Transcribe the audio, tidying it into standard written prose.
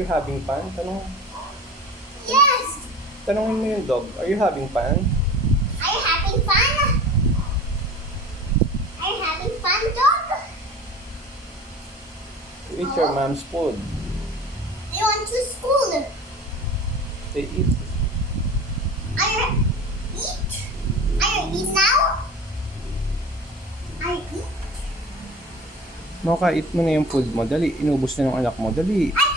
you having fun? Yes! Tanungin mo yung dog, are you having fun? Are you having fun? Are you having fun, dog? You eat your mom's food. They went to school. They eat. Are you eat? Are you eat now? Are you eat? Mocha, eat mo na yung food mo. Dali, inubos na ng anak mo. Dali. I'm